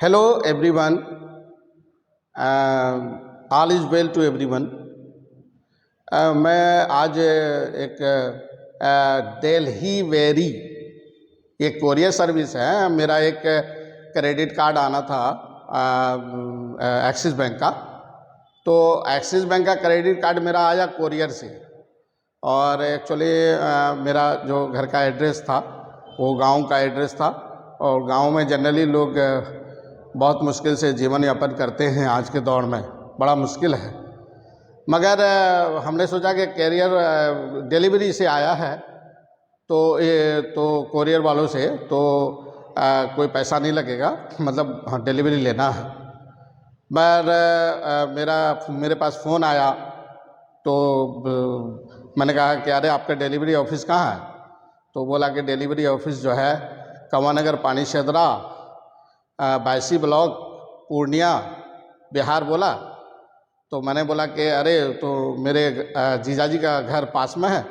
Hello everyone, all is well to everyone. मैं आज एक दिल्ली वेरी एक कोरियर सर्विस है। मेरा एक क्रेडिट कार्ड आना था एक्सिस बैंक का। तो एक्सिस बैंक का क्रेडिट कार्ड मेरा आया कोरियर से, और एक्चुअली मेरा जो घर का एड्रेस था वो गांव का एड्रेस था, और गांव में जनरली लोग बहुत मुश्किल से जीवन यापन करते हैं। आज के दौर में बड़ा मुश्किल है, मगर हमने सोचा कि कैरियर डिलीवरी से आया है तो ये तो कोरियर वालों से तो कोई पैसा नहीं लगेगा, मतलब हाँ डिलीवरी लेना है। पर मेरे पास फ़ोन आया तो मैंने कहा कि अरे आपका डिलीवरी ऑफिस कहाँ है? तो बोला कि डिलीवरी ऑफिस जो है कवानगर पानी शेदरा 22 ब्लॉक पूर्णिया बिहार बोला। तो मैंने बोला कि अरे तो मेरे जीजाजी का घर पास में है,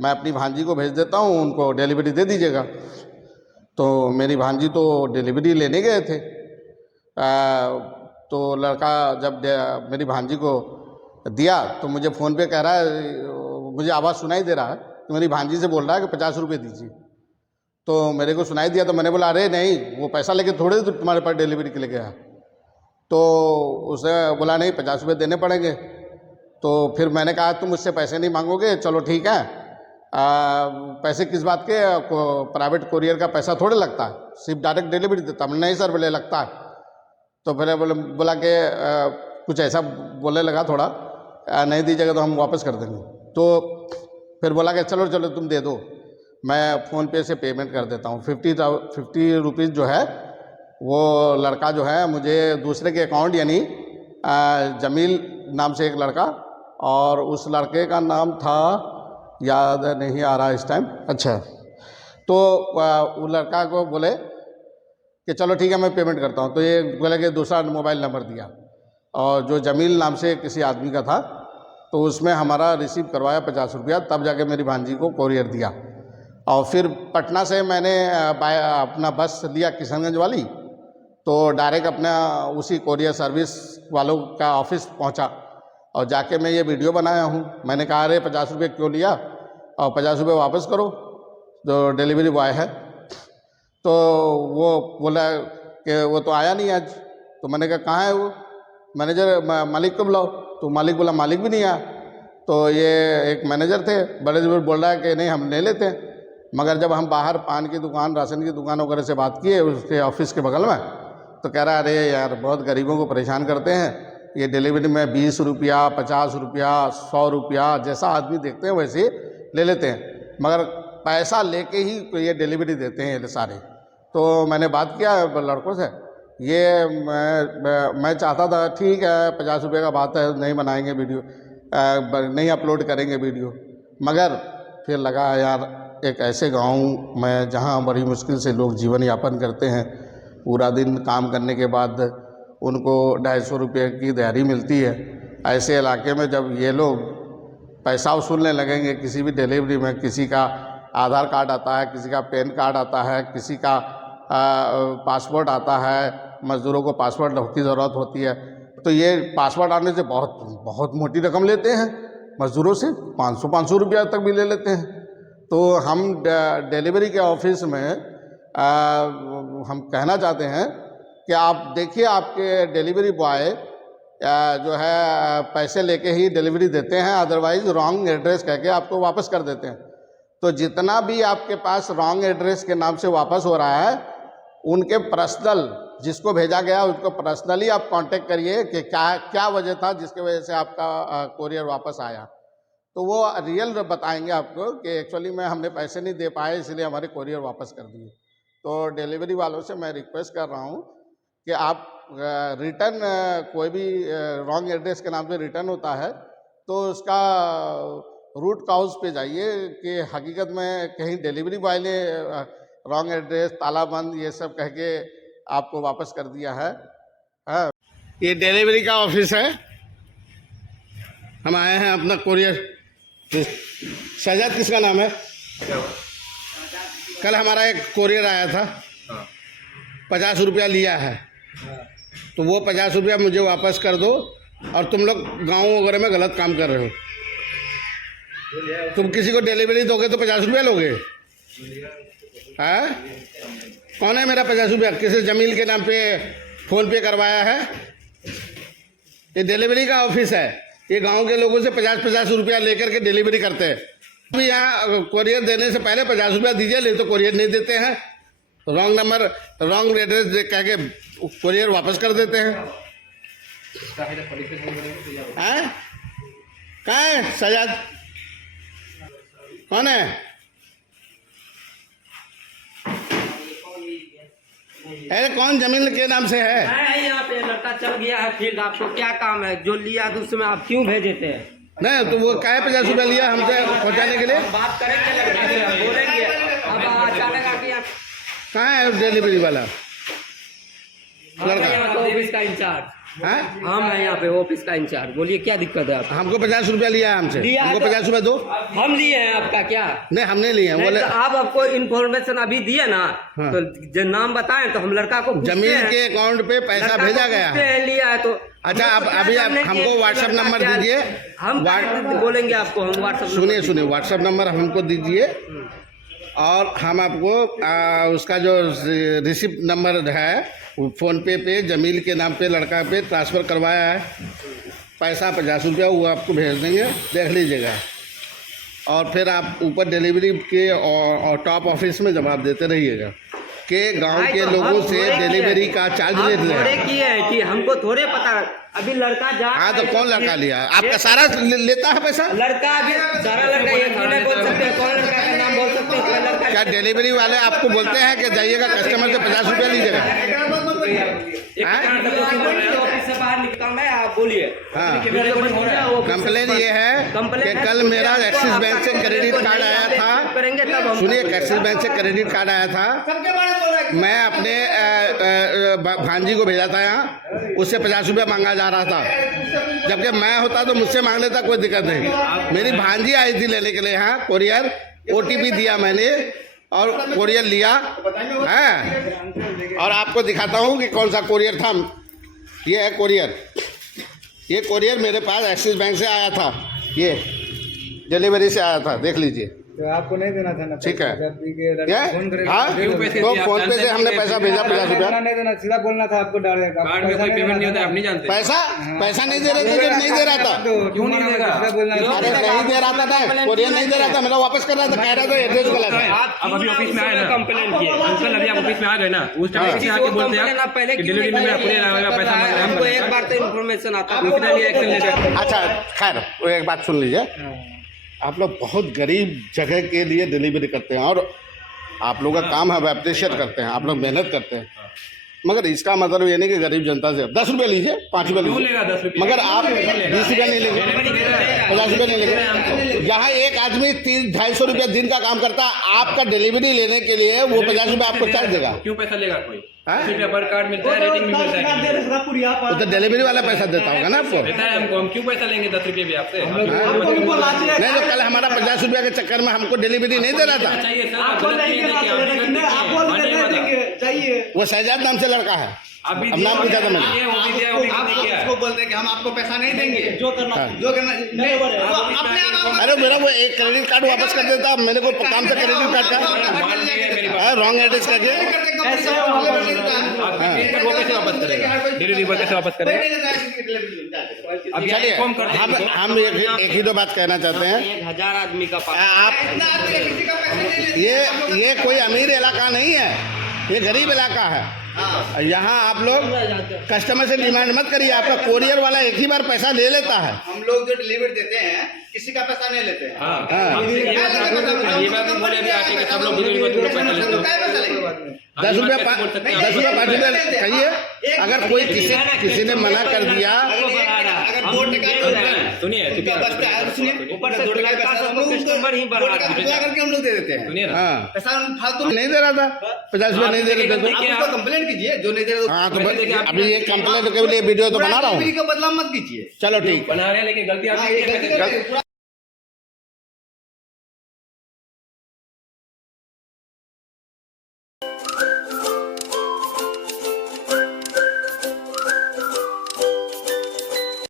मैं अपनी भांजी को भेज देता हूँ, उनको डिलीवरी दे दीजिएगा। तो मेरी भांजी तो डिलीवरी लेने गए थे। तो लड़का जब मेरी भांजी को दिया तो मुझे फ़ोन पे कह रहा है, मुझे आवाज़ सुनाई दे रहा है कि मेरी भांजी से बोल रहा है कि 50 रुपये दीजिए। तो मेरे को सुनाई दिया तो मैंने बोला अरे नहीं, वो पैसा लेके थोड़े तुम्हारे पास डिलीवरी के लिए गया। तो उसे बोला नहीं 50 रुपये देने पड़ेंगे। तो फिर मैंने कहा तुम मुझसे पैसे नहीं मांगोगे, चलो ठीक है, पैसे किस बात के, प्राइवेट कोरियर का पैसा थोड़े लगता है, सिर्फ डायरेक्ट डिलीवरी देता। मैंने नहीं सर बोले लगता है। तो फिर बोला कि कुछ ऐसा बोलने लगा थोड़ा, नहीं दीजिएगा तो हम वापस कर देंगे। तो फिर बोला कि चलो चलो तुम दे दो, मैं फ़ोन पे से पेमेंट कर देता हूँ। 50 रुपीज़ जो है वो लड़का जो है मुझे दूसरे के अकाउंट, यानी जमील नाम से एक लड़का, और उस लड़के का नाम था याद नहीं आ रहा इस टाइम। अच्छा, तो वो लड़का को बोले कि चलो ठीक है मैं पेमेंट करता हूँ। तो ये बोले कि दूसरा मोबाइल नंबर दिया, और जो जमील नाम से किसी आदमी का था, तो उसमें हमारा रिसीव करवाया 50 रुपया, तब जाके मेरी भांजी को कोरियर दिया। और फिर पटना से मैंने अपना बस लिया किशनगंज वाली, तो डायरेक्ट अपना उसी कोरियर सर्विस वालों का ऑफिस पहुंचा, और जाके मैं ये वीडियो बनाया हूँ। मैंने कहा अरे 50 रुपये क्यों लिया, और 50 रुपये वापस करो जो डिलीवरी बॉय है। तो वो बोला कि वो तो आया नहीं आज। तो मैंने कहा कहाँ है वो, मैनेजर मालिक को बुलाओ। तो मालिक बोला मालिक भी नहीं आया। तो ये एक मैनेजर थे, बड़े ज़रूर बोल रहा है कि नहीं हम ले लेते हैं। मगर जब हम बाहर पान की दुकान, राशन की दुकान वगैरह से बात किए उसके ऑफिस के बगल में, तो कह रहा है अरे यार बहुत गरीबों को परेशान करते हैं, ये डिलीवरी में 20 रुपया 50 रुपया 100 रुपया जैसा आदमी देखते हैं वैसे ले लेते हैं, मगर पैसा लेके ही ये डिलीवरी देते हैं ये सारे। तो मैंने बात किया लड़कों से, ये मैं चाहता था ठीक है 50 रुपये का बात है, नहीं बनाएंगे वीडियो, नहीं अपलोड करेंगे वीडियो, मगर फिर लगा यार एक ऐसे गांव में जहां बड़ी मुश्किल से लोग जीवन यापन करते हैं, पूरा दिन काम करने के बाद उनको 250 रुपये की दिहाड़ी मिलती है, ऐसे इलाके में जब ये लोग पैसा वसूलने लगेंगे किसी भी डिलीवरी में, किसी का आधार कार्ड आता है, किसी का पैन कार्ड आता है, किसी का पासपोर्ट आता है, मज़दूरों को पासपोर्ट की ज़रूरत होती है, तो ये पासपोर्ट आने से बहुत बहुत मोटी रकम लेते हैं मज़दूरों से, 500 रुपया तक भी ले लेते हैं। तो हम डिलीवरी के ऑफिस में हम कहना चाहते हैं कि आप देखिए आपके डिलीवरी बॉय जो है पैसे लेके ही डिलीवरी देते हैं, अदरवाइज़ रॉन्ग एड्रेस कह के आपको वापस कर देते हैं। तो जितना भी आपके पास रॉन्ग एड्रेस के नाम से वापस हो रहा है, उनके पर्सनल जिसको भेजा गया उसको पर्सनली आप कांटेक्ट करिए कि क्या वजह था जिसकी वजह से आपका कोरियर वापस आया। तो वो रियल बताएंगे आपको कि एक्चुअली में हमने पैसे नहीं दे पाए इसलिए हमारे कोरियर वापस कर दिए। तो डिलीवरी वालों से मैं रिक्वेस्ट कर रहा हूँ कि आप रिटर्न, कोई भी रॉन्ग एड्रेस के नाम से रिटर्न होता है तो उसका रूट काउज पे जाइए कि हकीकत में कहीं डिलीवरी बॉय ने रॉन्ग एड्रेस, ताला बंद, ये सब कह के आपको वापस कर दिया है। हाँ, ये डिलीवरी का ऑफिस है, हम आए हैं अपना कोरियर। शहजाद किसका नाम है? कल हमारा एक कोरियर आया था, 50 रुपया लिया है, तो वो 50 रुपया मुझे वापस कर दो। और तुम लोग गाँव वगैरह में गलत काम कर रहे हो। तुम किसी को डिलीवरी दोगे तो 50 रुपया लोगे? हैं? कौन है मेरा 50 रुपया? किसी जमील के नाम पे फ़ोन पे करवाया है? ये डिलीवरी का ऑफिस है। ये गांव के लोगों से 50-50 रुपया लेकर के डिलीवरी करते हैं। अभी यहाँ कोरियर देने से पहले 50 रुपया दीजिए, नहीं तो कोरियर नहीं देते हैं। रॉन्ग नंबर, रॉन्ग एड्रेस कह के कोरियर वापस कर देते हैं। कहाँ है सजाद? कौन है? अरे कौन जमीन के नाम से है? यहाँ पे लड़का चल गया है फील्ड। आपको क्या काम है? जो लिया तो उसमें आप क्यों भेजे थे? नहीं तो वो क्या 50 रुपया लिया हमसे पहुँचाने के लिए? बात करेंगे लड़के से, बोलेंगे। अब अचानक आके कहाँ है डिलीवरी वाला लड़का? ऑफिस का इंचार्ज हाँ? हम है यहाँ पे ऑफिस का इंचार्ज। बोलिए क्या दिक्कत है आपको? हमको 50 रुपया लिया है हमसे। हमको 50 रुपया दो। हम लिए हैं आपका क्या? नहीं हमने लिए हैं। बोले आप आपको इन्फॉर्मेशन अभी दिए ना। हाँ। तो जो नाम बताएं तो हम लड़का को जमीन के अकाउंट पे पैसा भेजा गया है। लिया है तो अच्छा आप अभी आप हमको व्हाट्सएप नंबर दीजिए। हम बोलेंगे आपको। हम व्हाट्सएप सुनिए व्हाट्सएप नंबर हमको दीजिए और हम आपको उसका जो रिसिप्ट नंबर है फ़ोन पे जमील के नाम पे लड़का पे ट्रांसफ़र करवाया है। पैसा 50 रुपया वो आपको भेज देंगे, देख लीजिएगा। और फिर आप ऊपर डिलीवरी के और टॉप ऑफिस में जवाब देते रहिएगा कि गांव के लोगों से डिलीवरी का चार्ज लेते हैं। किए है कि हमको थोड़े पता। अभी लड़का जा। हाँ तो कौन लड़का लिया? आपका सारा लेता है पैसा? लड़का अभी सारा लड़का ये नहीं बोल सकते। कौन लड़का का नाम बोल सकते हैं? लड़का क्या डिलीवरी वाले आपको बोलते हैं कि जाइएगा कस्टमर से 50 रुपया लीजिएगा? ऑफिस से बाहर निकलना है। आप बोलिए। हाँ कंप्लेन ये है कि कल मेरा एक्सिस बैंक से क्रेडिट कार्ड आया था। सुनिए एक्सिस बैंक से क्रेडिट कार्ड आया था। मैं अपने भांजी को भेजा था यहाँ, उससे 50 रुपया मांगा जा रहा था। जबकि मैं होता तो मुझसे मांग लेता, कोई दिक्कत नहीं। मेरी भांजी आई थी लेने के लिए यहाँ कोरियर। OTP दिया मैंने और कोरियर लिया है। और आपको दिखाता हूँ कि कौन सा कोरियर था। ये है कोरियर। ये कोरियर मेरे पास एक्सिस बैंक से आया था। ये डिलीवरी से आया था, देख लीजिए। तो आपको नहीं देना था ना? ठीक है क्या? हाँ तो फ़ोन पे से हमने पैसा भेजा 50 रुपया। नहीं देना, सीधा बोलना था आपको। डायरेक्ट कार्ड में कोई पेमेंट नहीं होता, आप नहीं जानते। पैसा नहीं दे रहे थे जब नहीं दे रहा था। क्यों नहीं देगा? अरे नहीं दे रहा था, कोरियर नहीं दे रहा था, मेरा वापस कर रहा था, कह रहा था एड्रेस गलत है। आप अभी ऑफिस में आए ना, कंप्लेंट किए। अंकल अभी आप ऑफिस में आ गए ना, उस टाइम से आके बोलते हैं पहले कि डिलीवरी में मेरा कोरियर आएगा, पैसा मांग रहे हैं। हमको एक बार तो इन्फॉर्मेशन आता है, उसके लिए एक्शन लेते हैं। अच्छा खैर वो एक बात सुन लीजिए। आप लोग बहुत गरीब जगह के लिए डिलीवरी करते हैं और आप लोगों का काम है, अप्रिशिएट करते हैं, आप लोग मेहनत करते हैं। मगर इसका मतलब ये नहीं कि गरीब जनता से 10 रुपये लीजिए, 5 रुपये लीजिए, मगर आप 20 रुपये नहीं लेंगे, 50 रुपये नहीं लेंगे। यहाँ एक आदमी 300-250 रुपया दिन का काम करता है, आपका डिलीवरी लेने के लिए वो 50 रुपये आपको चार्ज देगा। क्यों पैसा लेगा कोई? पेपर कार्ड मिलता है, रेटिंग भी मिलता है। वो तो डिलीवरी वाला पैसा देता होगा ना आपको। देता है हमको, हम क्यों पैसा लेंगे 10 रुपये भी आपसे? नहीं तो कल हमारा 50 रुपया के चक्कर में हमको डिलीवरी नहीं दे रहा था। चाहिए सर, आप गलत किए चाहिए। वो शहजाद नाम से लड़का है। अब नाम पूछा था मैंने। उसको बोलते हैं कि हम आपको पैसा नहीं देंगे, जो करना अरे मेरा वो एक क्रेडिट कार्ड वापस कर देता, मैंने कोई काम था क्रेडिट कार्ड का रॉन्ग एड्रेस करके। वो कैसे वापस करेगा? डिलीवरी बॉय कैसे वापस करेगा? अब चलिए हम एक ही दो बात कहना चाहते हैं। 1000 आदमी का आप ये कोई अमीर इलाका नहीं है, ये गरीब इलाका है। यहाँ आप लोग कस्टमर से डिमांड मत करिए। आपका कोरियर वाला एक ही बार पैसा ले लेता है। हम लोग जो डिलीवरी देते हैं किसी का पैसा नहीं लेते हैं। ये बात बोले अभी आके कि सब लोग डिलीवरी में तुम पैसा लेते हो। 10 रुपया 5 रुपया कहिए। अगर कोई किसी ने मना कर दिया, सुनिए कस्टमर ही बढ़ा करके हम लोग दे देते हैं। सुनिए ना, हाँ पैसा फालतू नहीं दे रहा था, 50 रुपया नहीं दे रहे थे तो आप कंप्लेंट कीजिए, जो नहीं दे रहे। हाँ तो अभी ये कंप्लेंट के लिए वीडियो तो बना रहा हूँ। का बदलाव मत कीजिए। चलो ठीक बना रहे हैं लेकिन गलती आपकी है।